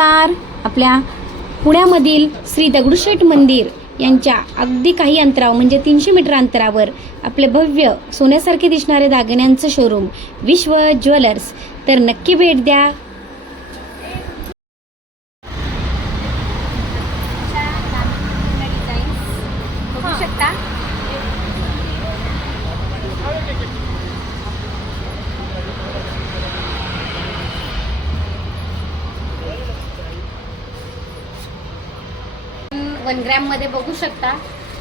नमस्कार. आपल्या पुण्यामधील श्री दगडूशेठ मंदिर यांच्या अगदी काही अंतरावर म्हणजे 300 मीटर अंतरावर आपले भव्य सोन्यासारखे दिसणारे दागिन्यांचं शोरूम विश्व ज्वेलर्स. तर नक्की भेट द्या. बघू शकता वन ग्रॅम मध्ये बघू शकता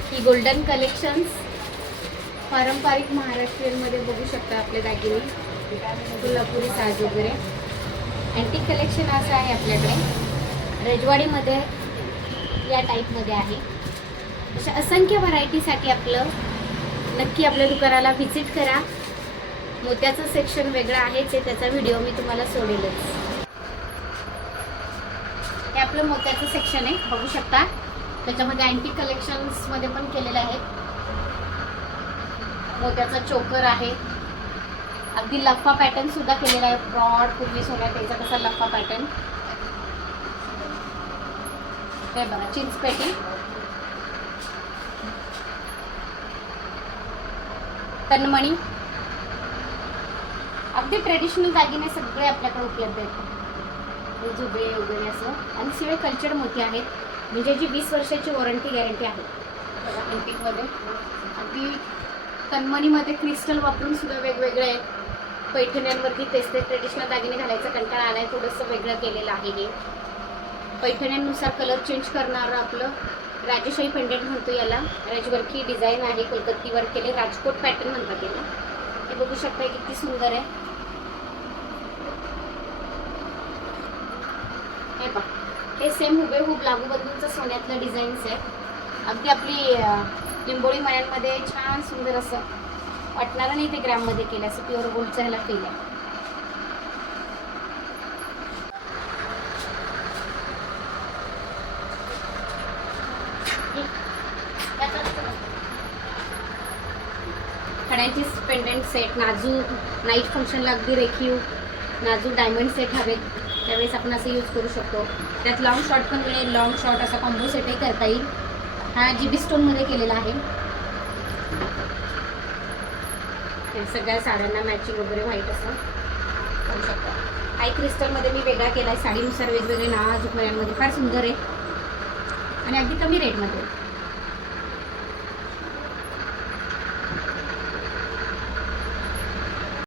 ही गोल्डन कलेक्शन्स पारंपरिक महाराष्ट्रीयन मध्ये बघू शकता आपले दागिने कोल्हापुरी साज वगैरे अँटिक कलेक्शन असं आहे आपल्याकडे. रजवाडीमध्ये या टाईपमध्ये आहे. अशा असंख्य व्हरायटीसाठी नक्की आपल्या दुकानाला व्हिजिट करा. मोत्याचं सेक्शन वेगळं आहेच आहे, त्याचा व्हिडिओ मी तुम्हाला सोडेलच. हे आपलं मोत्याचं सेक्शन आहे बघू शकता. त्याच्यामध्ये अँटिक कलेक्शन्समध्ये पण केलेले आहेत. मोत्याचा चोकर आहे. अगदी लफ्फा पॅटर्न सुद्धा केलेला आहे. ब्रॉड पूर्वी सोन्यात यायचा कसा लफ्फा पॅटर्न. हे बघा चिंचपेटी, तन्मणी, अगदी ट्रेडिशनल दागिने सगळे आपल्याकडे उपलब्ध आहेत. जुबे वगैरे असं. आणि शिवाय कल्चर मोती आहेत म्हणजे जी 20 वर्षाची वॉरंटी गॅरंटी आहे. बघा अँटिकमध्ये अगदी तन्मणीमध्ये क्रिस्टल वापरून सुद्धा वेगवेगळे पैठण्यांवरती तेच ते ट्रेडिशनल दागिने घालायचा कंटाळा आलाय. थोडंसं वेगळं केलेलं आहे. हे पैठण्यांनुसार कलर चेंज करणारं आपलं राजेशाही पेंडेंट म्हणतो याला. राजवर्की डिझाईन आहे. कोलकत्तीवर केले. राजकोट पॅटर्न म्हणतात याला. हे बघू शकता किती सुंदर आहे. हे पहा हे सेम हुबेहूब लागूबंधूंचं सोन्यातलं डिझाईन्स आहे. अगदी आपली लिंबोळी मण्यांमध्ये छान सुंदर असं वाटणारं नाही ते ग्रॅममध्ये केलं असं प्युअर गोल्डचं ह्याला फील आहे. खड्यांची पेंडेंट सेट नाजूक नाईट फंक्शनला अगदी रेखीव नाजूक डायमंड सेट हवेत त्यावेळेस आपण असं यूज करू शकतो. त्यात लॉंग शॉर्ट पण मिळेल. लॉंग शॉर्ट असा कॉम्बो सेटही करता येईल. हा GB स्टोनमध्ये केलेला आहे. सगळ्या साड्यांना मॅचिंग वगैरे व्हाईट असं करू शकतो. हाय क्रिस्टलमध्ये मी वेगळा केला आहे. साडीनुसार वेगवेगळे नाजूक मण्यांमध्ये फार सुंदर आहे आणि अगदी कमी रेटमध्ये.